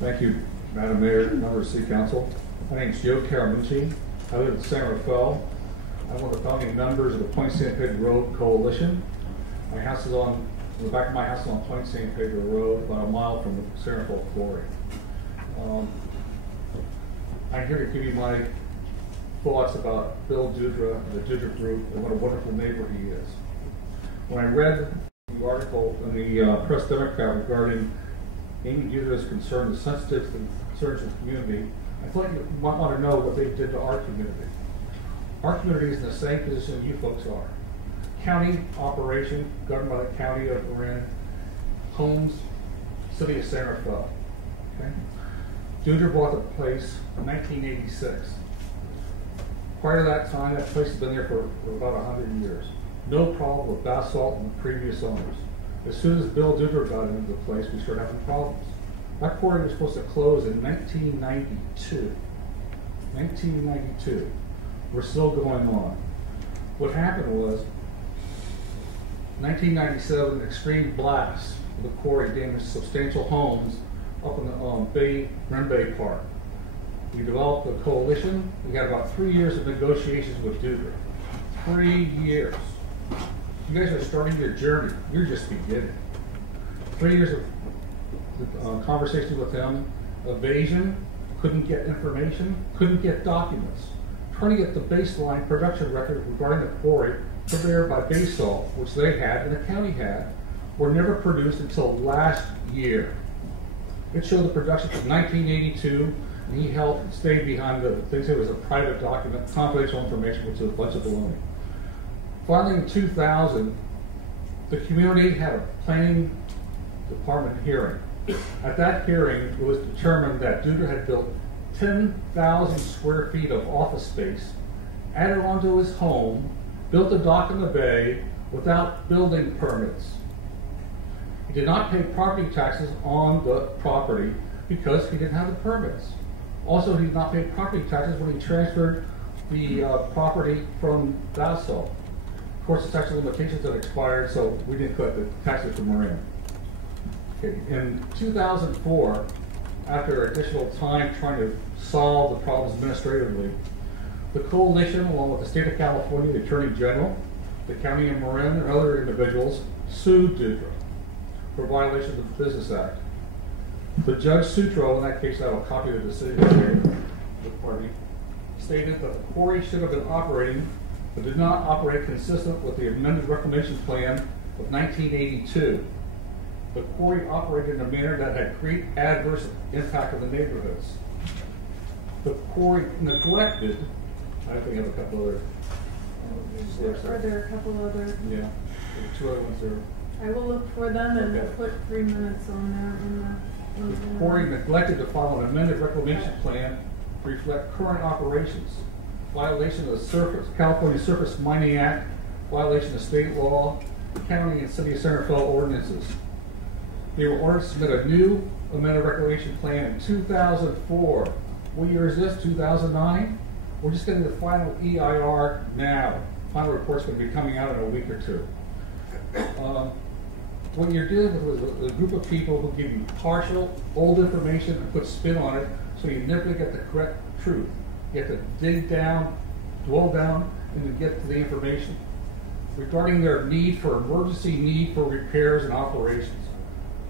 Thank you, Madam Mayor, members of the City Council. My name is Joe CARAMUCCI. I live in San Rafael. I'm one of the founding members of the Point St. Pedro Road Coalition. My house is on, the back of my house is on Point St. Pedro Road, about a mile from the San Rafael quarry. I'm here to give you my thoughts about Bill DUTRA and the DUTRA group and what a wonderful neighbor he is. When I read the article in the Press Democrat regarding Amy DUTRA's concern, the sensitive concerns of the community, I thought you might want to know what they did to our community. Our community is in the same position you folks are. County operation, governed by the county of Marin, homes, city of San Rafael. Okay? DUTRA bought the place in 1986. Prior to that time, that place has been there for about 100 years. No problem with ASPHALT and the previous owners. As soon as Bill DUTRA got into the place, we started having problems. That quarry was supposed to close in 1992. 1992. We're still going on. What happened was, 1997, extreme blast of the quarry damaged substantial homes up in the Ren Bay Park. We developed a coalition. We had about 3 years of negotiations with DUTRA. 3 years. You guys are starting your journey. You're just beginning. 3 years of conversations with them, evasion, couldn't get information, couldn't get documents. Trying to get the baseline production record regarding the quarry prepared by Basalt, which they had and the county had, were never produced until last year. It showed the production from 1982, and he helped stay behind the things. It was a private document, confidential information, which was a bunch of baloney. Finally, in 2000, the community had a planning department hearing. At that hearing, it was determined that DUTRA had built 10,000 square feet of office space, added onto his home, built a dock in the bay without building permits. He did not pay property taxes on the property because he didn't have the permits. Also, he did not pay property taxes when he transferred the property from Basalt. Of course, the statute of limitations had expired, so we didn't collect the taxes from Marin. Okay. In 2004, after additional time trying to solve the problems administratively, the coalition, along with the state of California, the Attorney General, the County of Marin, and other individuals, sued DUTRA for violation of the Business Act. The Judge Sutro, in that case, I have a copy of the decision here, stated that the quarry should have been operating, but did not operate consistent with the amended reclamation plan of 1982. The quarry operated in a manner that had great adverse impact on the neighborhoods. The quarry neglected, I think I have a couple other. Are there a couple other? Yeah, there are 2 other ones there. I will look for them and Okay. we'll put 3 minutes on there in the. The quarry neglected to follow an amended reclamation plan to reflect current operations, violation of the California Surface Mining Act, violation of state law, county and city of San Rafael ordinances. They were ordered to submit a new amended reclamation plan in 2004. What year is this? 2009? We're just getting the final EIR now. Final report's going to be coming out in a week or 2. What you're dealing with is a group of people who give you partial, old information and put spin on it, so you never get the correct truth. You have to dig down, dwell down, and then get to the information. Regarding their emergency need for repairs and operations.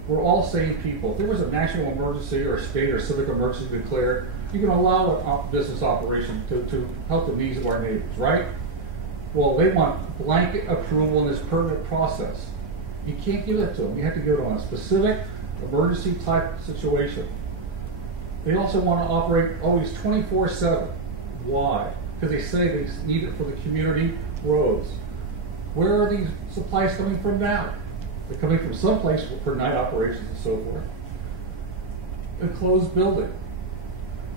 We're all sane people. If there was a national emergency or a state or civic emergency declared, you can allow a business operation to help the needs of our neighbors, right? Well, they want blanket approval in this permit process. You can't give it to them. You have to go to a specific emergency type situation. They also want to operate always 24/7. Why? Because they say they need it for the community roads. Where are these supplies coming from now? They're coming from someplace for night operations and so forth. Enclosed building.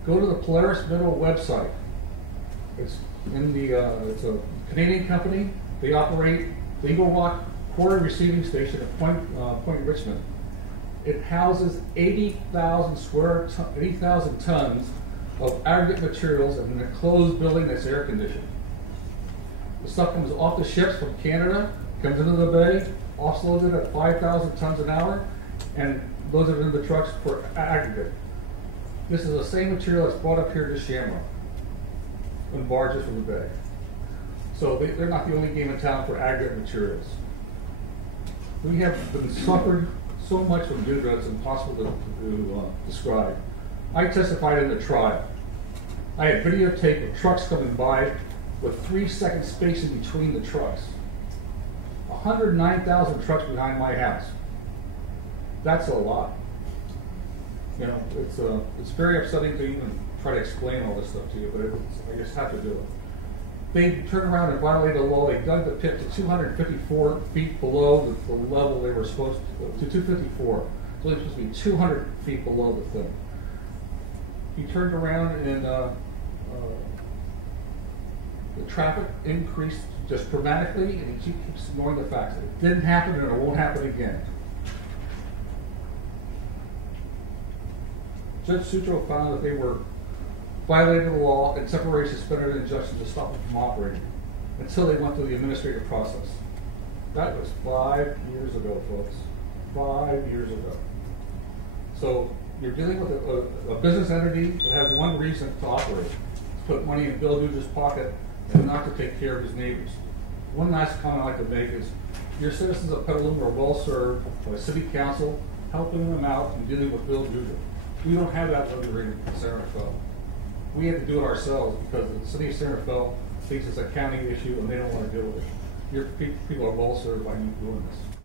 Go to the Polaris Mineral website. It's in the it's a Canadian company. They operate the Eagle Rock Quarry Receiving Station at Point Richmond. It houses 80,000 tons of aggregate materials in an enclosed building that's air conditioned. The stuff comes off the ships from Canada, comes into the bay, offloaded at 5,000 tons an hour, and loaded into the trucks for aggregate. This is the same material that's brought up here to Shamrock on barges from the bay. So they're not the only game in town for aggregate materials. We have been suffered so much from DUTRA, it's impossible to describe. I testified in the trial. I had videotape of trucks coming by with 3-second spacing between the trucks. 109,000 trucks behind my house. That's a lot. You know, it's very upsetting to even try to explain all this stuff to you, but I just have to do it. They turned around and violated the law. They dug the pit to 254 feet below the level they were supposed to 254. So they're supposed to be 200 feet below the thing. He turned around and the traffic increased just dramatically, and he keeps ignoring the facts. It didn't happen, and it won't happen again. Judge Sutro found that they were violating the law and temporarily suspended an injunction to stop them from operating until they went through the administrative process. That was 5 years ago, folks. 5 years ago. So you're dealing with a business entity that has one reason to operate: to put money in Bill Dutra's pocket and not to take care of his neighbors. One last comment I'd like to make is your citizens of Petaluma are well served by city council helping them out and dealing with Bill Dutra. We don't have that luxury in San Rafael. We have to do it ourselves because the city of San Rafael thinks it's a county issue and they don't want to deal with it. Your people are well served by you doing this.